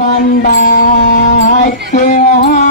มันบาดเจ็บ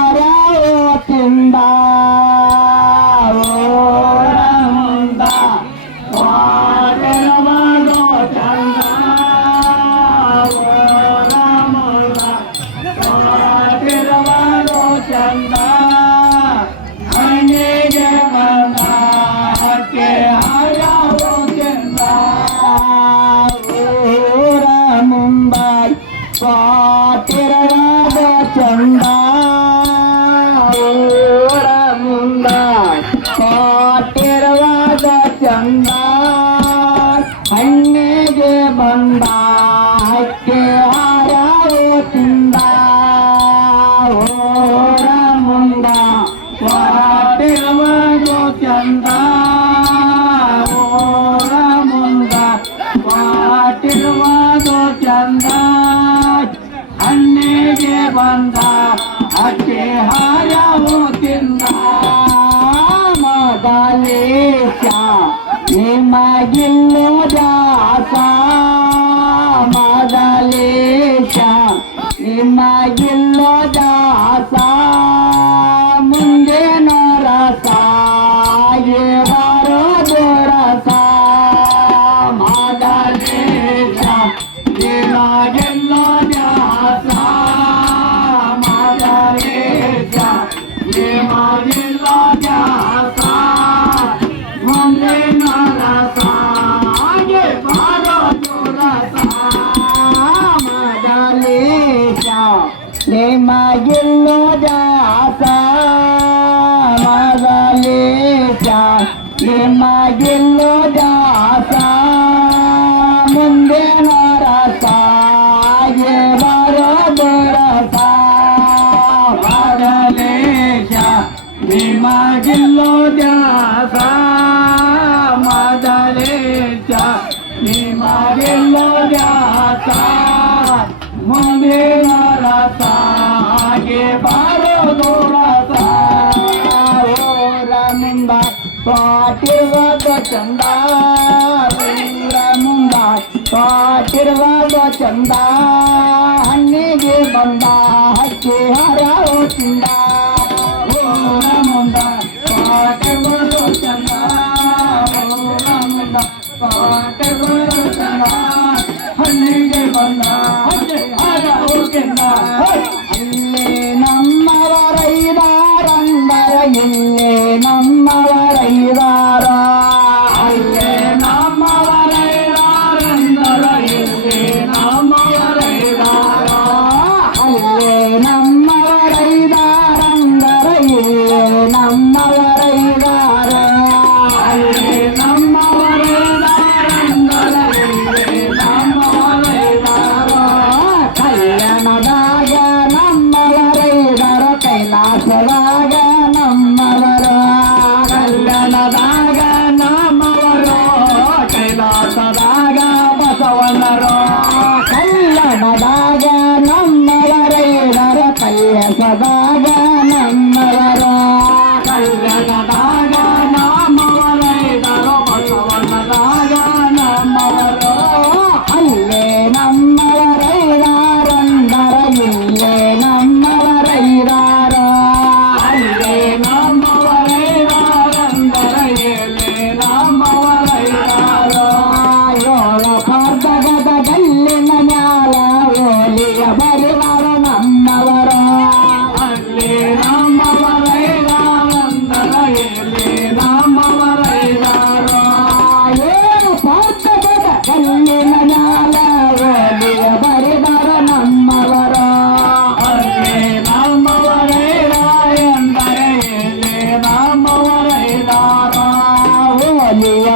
ಕೋಟಿರುವಾಗ ಚಂದ ಹಣ್ಣಿಗೆ ಬಂದ ಹಕ್ಕೆ ಹಾರವು ತಿಂದ ಓರ ಮುಂದ ಕೋಟಿರುವಾಗ ಚಂದ ಓರ ಮುಂದ ಕೋಟಿರುವಾಗ ಚಂದ ಹಣ್ಣಿಗೆ ಬಂದ ಹಕ್ಕೆ ಹಾರ 马缨柳。मागिल्लो दासा ಮುಂದೇನೋ ರಸ ನಿಮಗಿಲ್ಲೋ ದ್ಯಾಸ ಚಂದಾ ಇಂದ್ರ ಮುಂದಾ ಪಾಟಿರುವಾಗ ಚಂದಾ ಹಣ್ಣಿಗೆ ಬಂದ ಹಚ್ಚಿ ಹರಾವು ತಿಂದ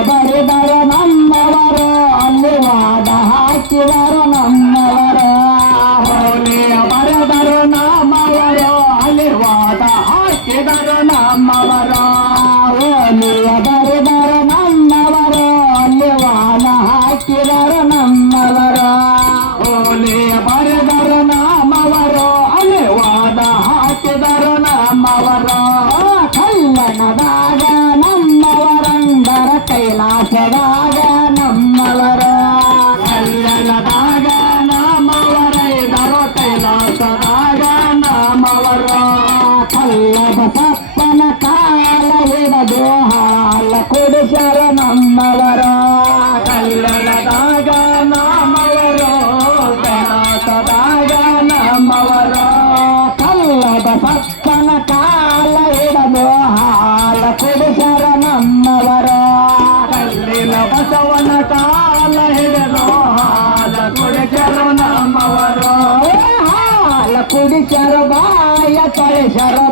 ಬರೆ ಬರ ನಮ್ಮವರು ಅಲ್ಲುವಾದ ಹಾಕಿದರು ಎದರನ ಅಮ್ಮವರ ಕಲ್ಲನದಾಗ ನಮ್ಮವರಂದರ ಕೈಲಾಸದಾಗ ನಮ್ಮವರ ಕಲ್ಲನದಾಗ ನಮ್ಮವರೈದರ ಕೈಲಾಸದಾಗ ನಮ್ಮವರ ಕಲ್ಲ ಬಸಪ್ಪನ ಕಾಲ ಹಿಡದು ಹಾಲ ಕುಡಿಸರ ನಮ್ಮವರ ಕಲ್ಲನದಾಗ ನಮ್ಮ যারা